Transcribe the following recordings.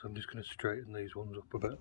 So I'm just going to straighten these ones up a bit.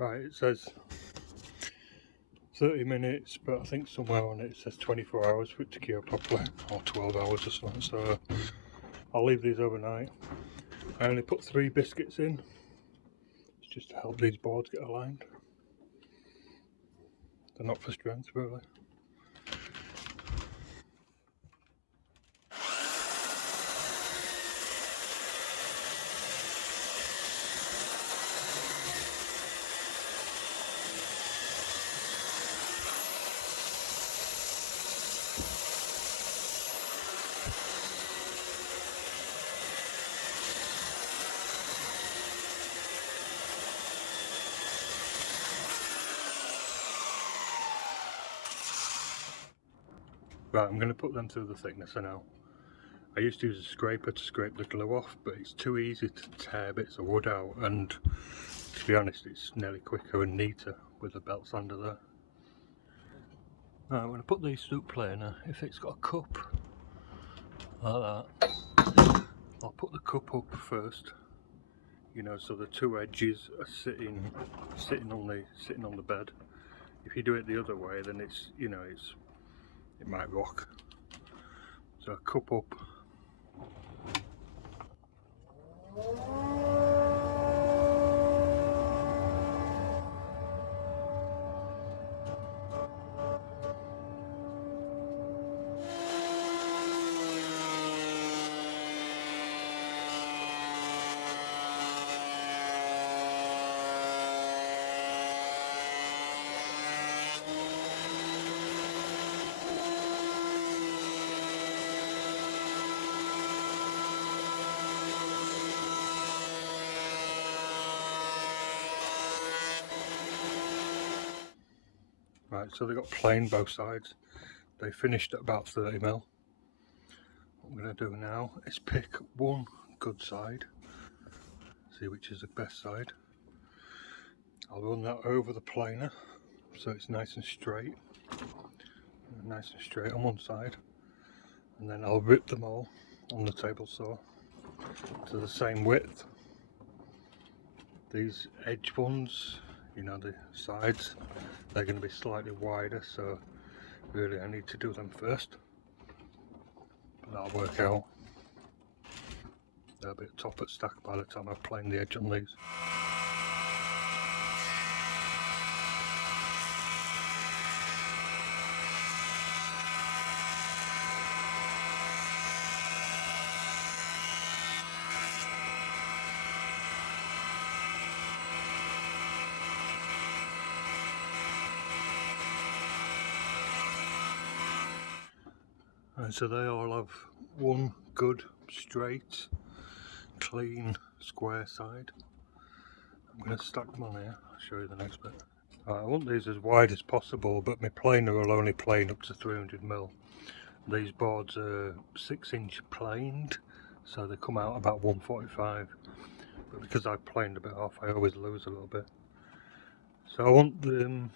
Right, it says 30 minutes, but I think somewhere on it says 24 hours for it to cure properly, or 12 hours or something, so I'll leave these overnight. I only put 3 biscuits in, it's just to help these boards get aligned. They're not for strength really. Right, I'm going to put them through the thicknesser now. I used to use a scraper to scrape the glue off, but it's too easy to tear bits of wood out, and to be honest, it's nearly quicker and neater with the belt sander there. Right, I'm going to put these through planer. If it's got a cup like that, I'll put the cup up first, you know, so the two edges are sitting on the bed. If you do it the other way, then it's, you know, it might rock. So a cup up. Right, so they got plain both sides. They finished at about 30mm. What I'm going to do now is pick one good side, see which is the best side. I'll run that over the planer so it's nice and straight on one side, and then I'll rip them all on the table saw to the same width. These edge ones, you know, the sides, they're going to be slightly wider, so really I need to do them first, but that'll work out. They'll be at top at stack by the time I've planed the edge on these. Right, so they all have one good, straight, clean, square side. I'm going to stack them on here, I'll show you the next bit. I want these as wide as possible, but my planer will only plane up to 300mm. These boards are 6-inch planed, so they come out about 145. But because I've planed a bit off, I always lose a little bit. So I want them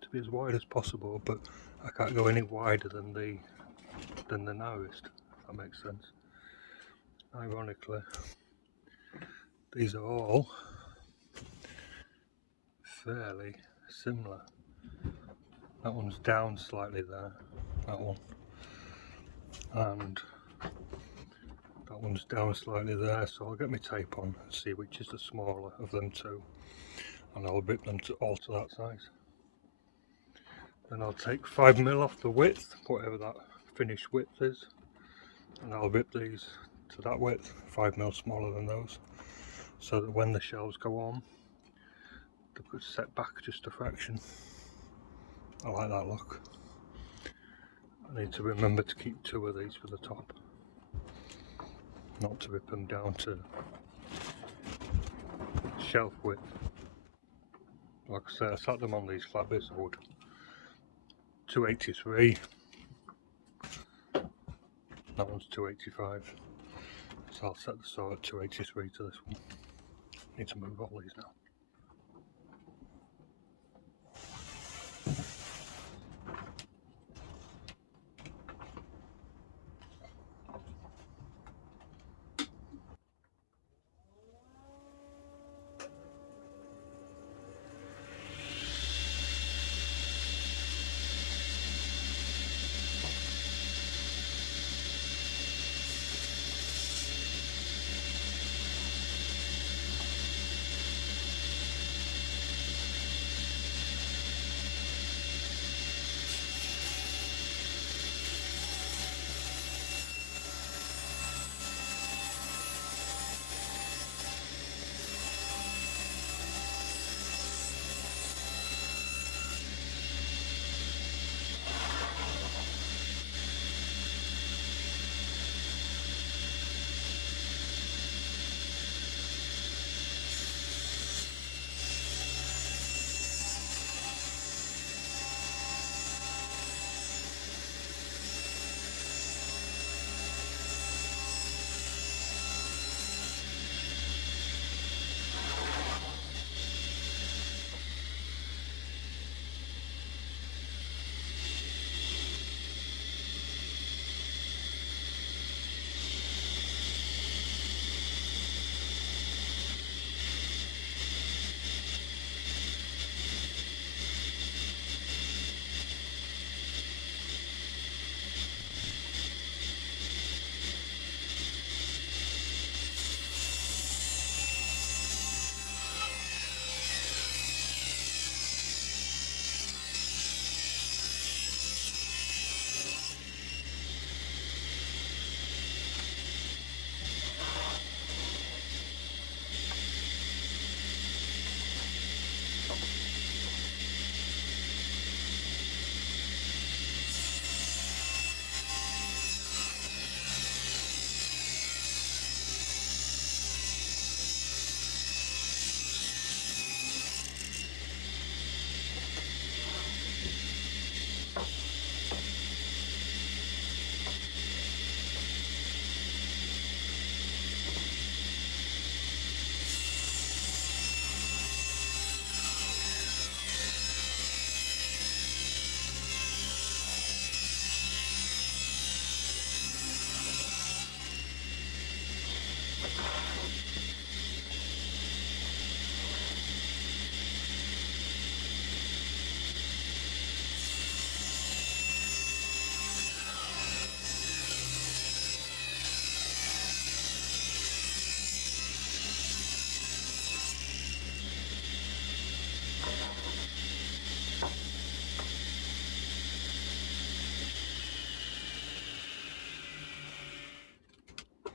to be as wide as possible, but I can't go any wider than the narrowest, if that makes sense. Ironically, these are all fairly similar. That one's down slightly there, that one, and that one's down slightly there, so I'll get my tape on and see which is the smaller of them two, and I'll rip them to alter that size. Then I'll take 5mm off the width, whatever that finished width is, and I'll rip these to that width, 5mm smaller than those, so that when the shelves go on, they could set back just a fraction. I like that look. I need to remember to keep 2 of these for the top, not to rip them down to shelf width. Like I said, I sat them on these flat bits of wood. 283. That one's 285. So I'll set the saw at 283 to this one. Need to move all these now.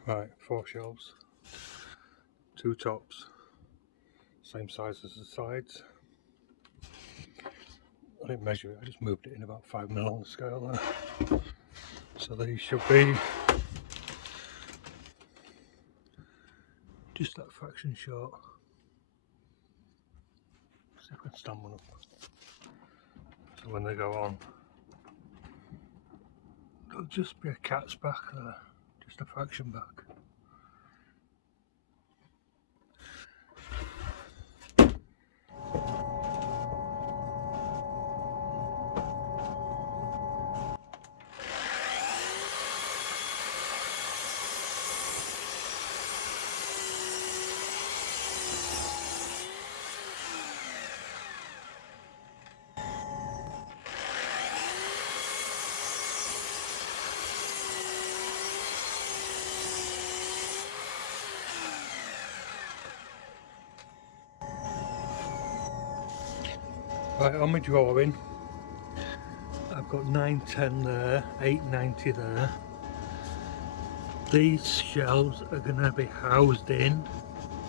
Right, 4 shelves, 2 tops, same size as the sides. I didn't measure it, I just moved it in about 5mm on the scale there. So these should be just that fraction short. See if I can stand one up. So when they go on, there'll just be a cat's back there, just a fraction back. Right, on my drawing, I've got 910 there, 890 there. These shelves are going to be housed in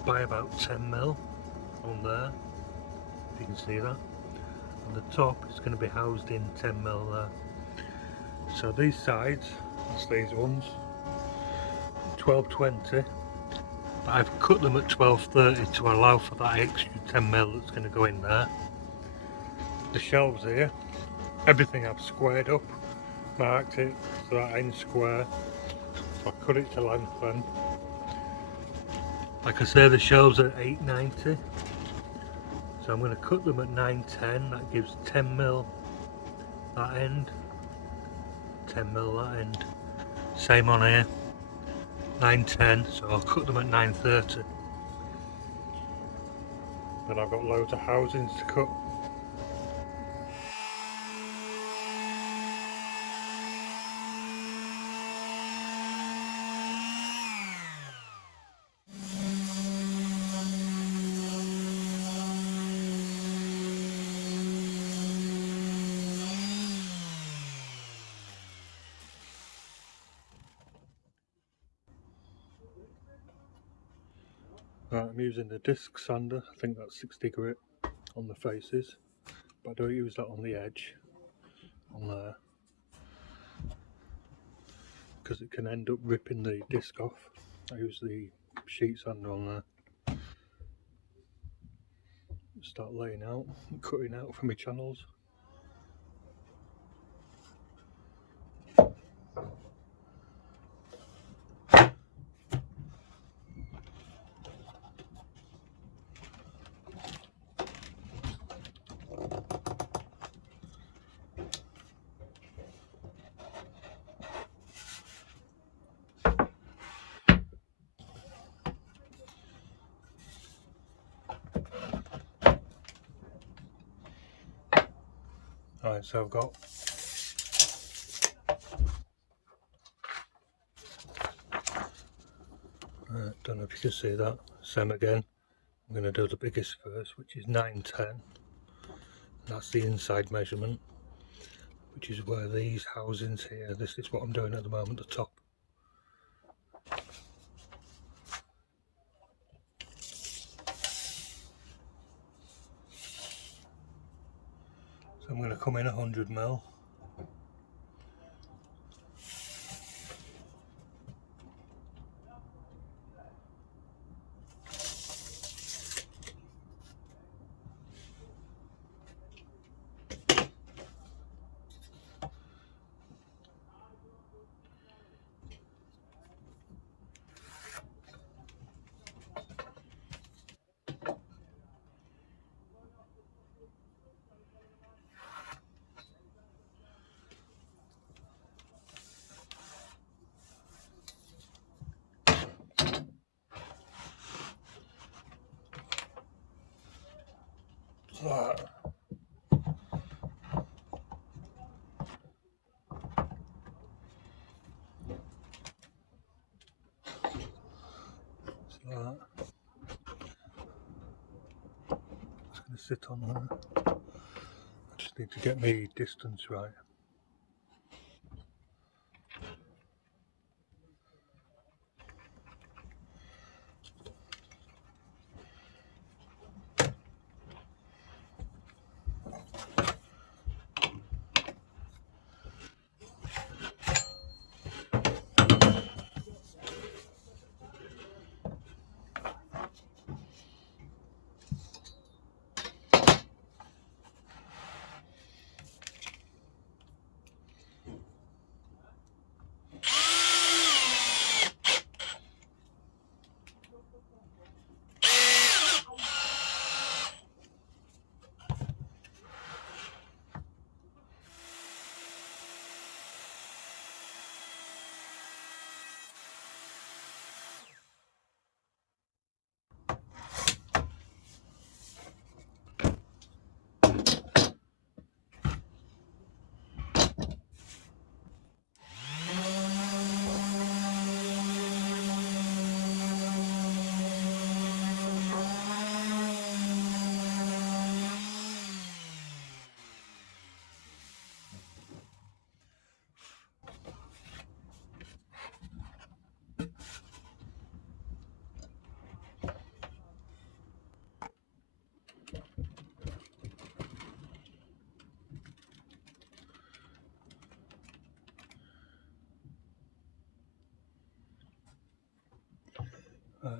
by about 10mm on there, if you can see that. On the top it's going to be housed in 10mm there. So these sides, that's these ones, 1220. But I've cut them at 1230 to allow for that extra 10mm that's going to go in there. The shelves here, everything I've squared up, marked it so that end square. So I cut it to length then. Like I say, the shelves are 890, so I'm going to cut them at 910. That gives 10mm that end, 10mm that end. Same on here, 910, so I'll cut them at 930. Then I've got loads of housings to cut. Right, I'm using the disc sander, I think that's 60 grit on the faces, but I don't use that on the edge, on there, because it can end up ripping the disc off. I use the sheet sander on there. Start laying out and cutting out for my channels. Right, so I've got don't know if you can see that. Same again. I'm going to do the biggest first, which is 910. That's the inside measurement, which is where these housings here, this is what I'm doing at the moment, the top. So I'm going to come in 100mm. It's going to sit on there. I just need to get my distance right.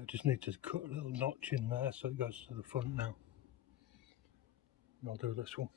Just need to cut a little notch in there so it goes to the front now. And I'll do this one.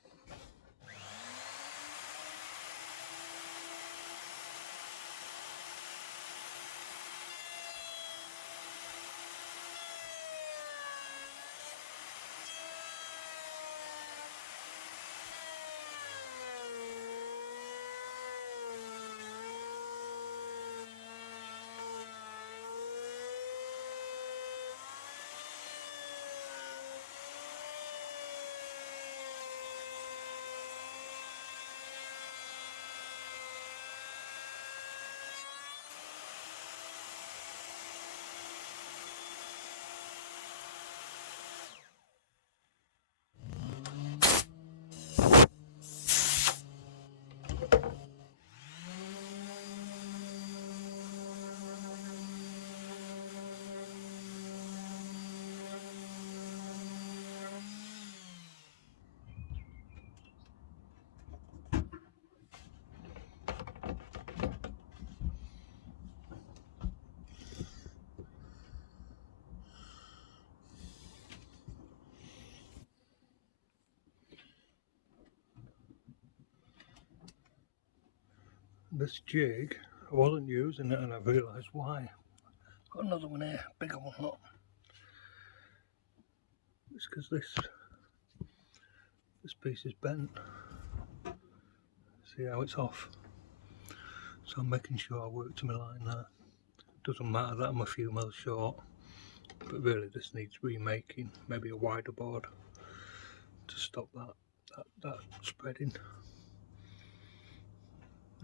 This jig, I wasn't using it and I realised why. Got another one here, bigger one, look. It's because this piece is bent. See how it's off? So I'm making sure I work to my line there. Doesn't matter that I'm a few mils short, but really this needs remaking, maybe a wider board to stop that spreading.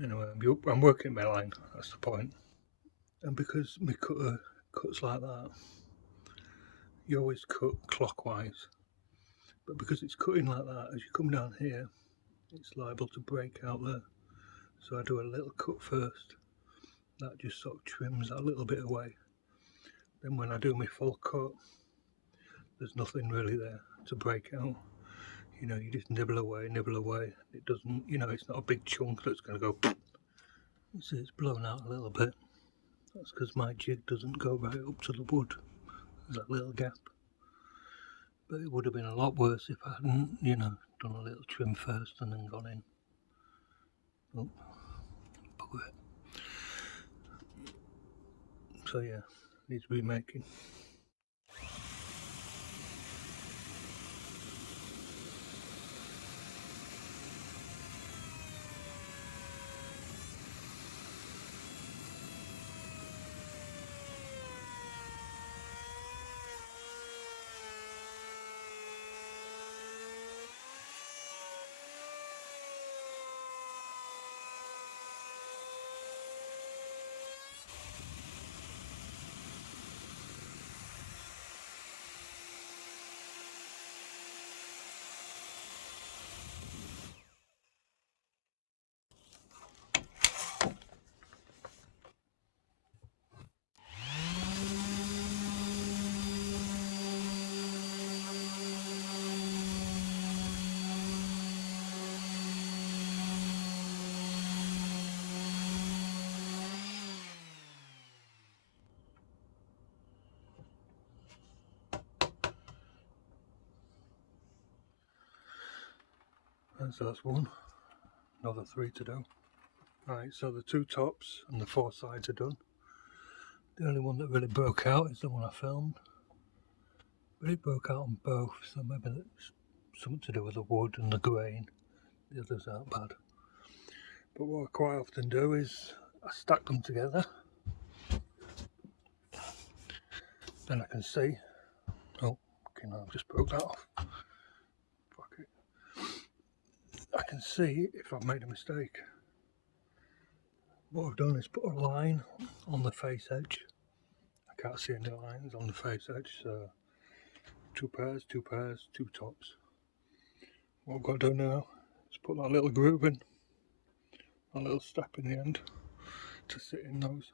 Anyway, I'm working my line, that's the point. And because my cutter cuts like that, you always cut clockwise, but because it's cutting like that, as you come down here, it's liable to break out there. So I do a little cut first, that just sort of trims that little bit away. Then when I do my full cut, there's nothing really there to break out. You know, you just nibble away. It doesn't, you know, it's not a big chunk that's going to go. You see, it's blown out a little bit. That's because my jig doesn't go right up to the wood. There's that little gap. But it would have been a lot worse if I hadn't, you know, done a little trim first and then gone in. Oh, bugger it. So yeah, needs remaking. So that's one, another 3 to do. Right, so the 2 tops and the 4 sides are done. The only one that really broke out is the one I filmed. But it broke out on both, so maybe that's something to do with the wood and the grain. The others aren't bad. But what I quite often do is I stack them together. Then I can see, oh, okay, no, I've just broke that off. Fuck it. I can see if I've made a mistake. What I've done is put a line on the face edge. I can't see any lines on the face edge, so 2 pairs, 2 pairs, 2 tops. What I've got to do now is put that little groove in, a little step in the end to sit in those.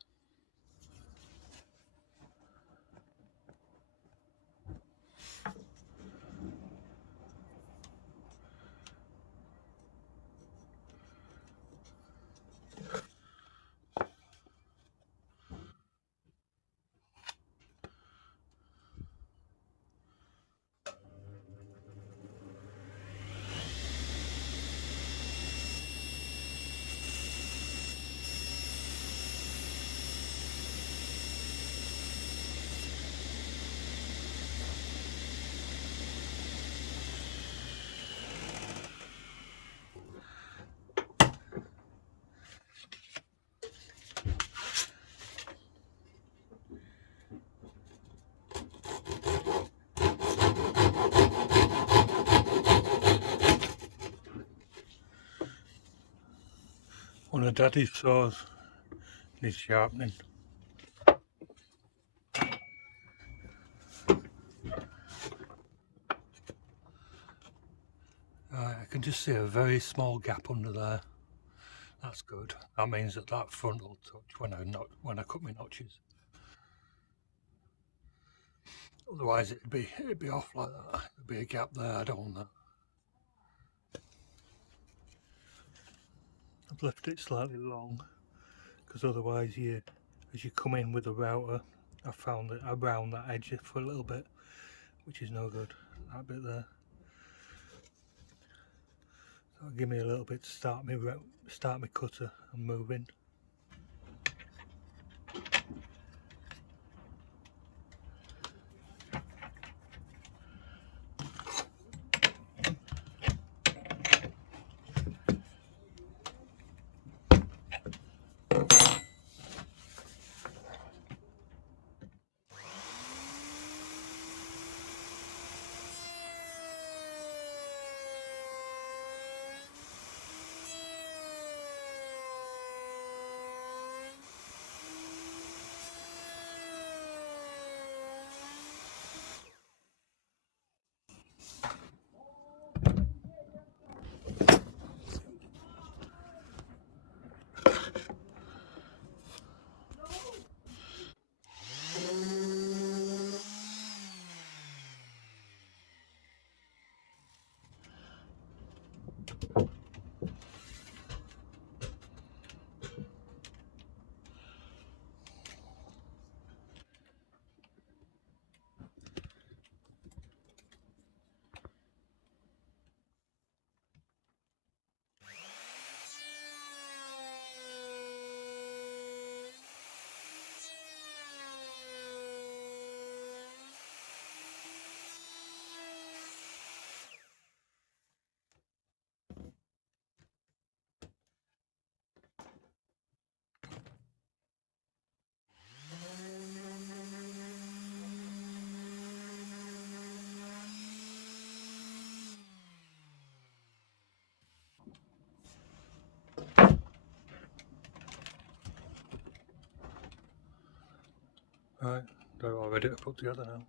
One of Daddy's saws needs sharpening. I can just see a very small gap under there. That's good. That means that that front will touch when I cut my notches. Otherwise it'd be off like that. There'd be a gap there. I don't want that. I've left it slightly long because otherwise as you come in with the router, I found that I round that edge for a little bit, which is no good. That bit there. So it'll give me a little bit to start my cutter and move in. Right, they're all ready to put together now.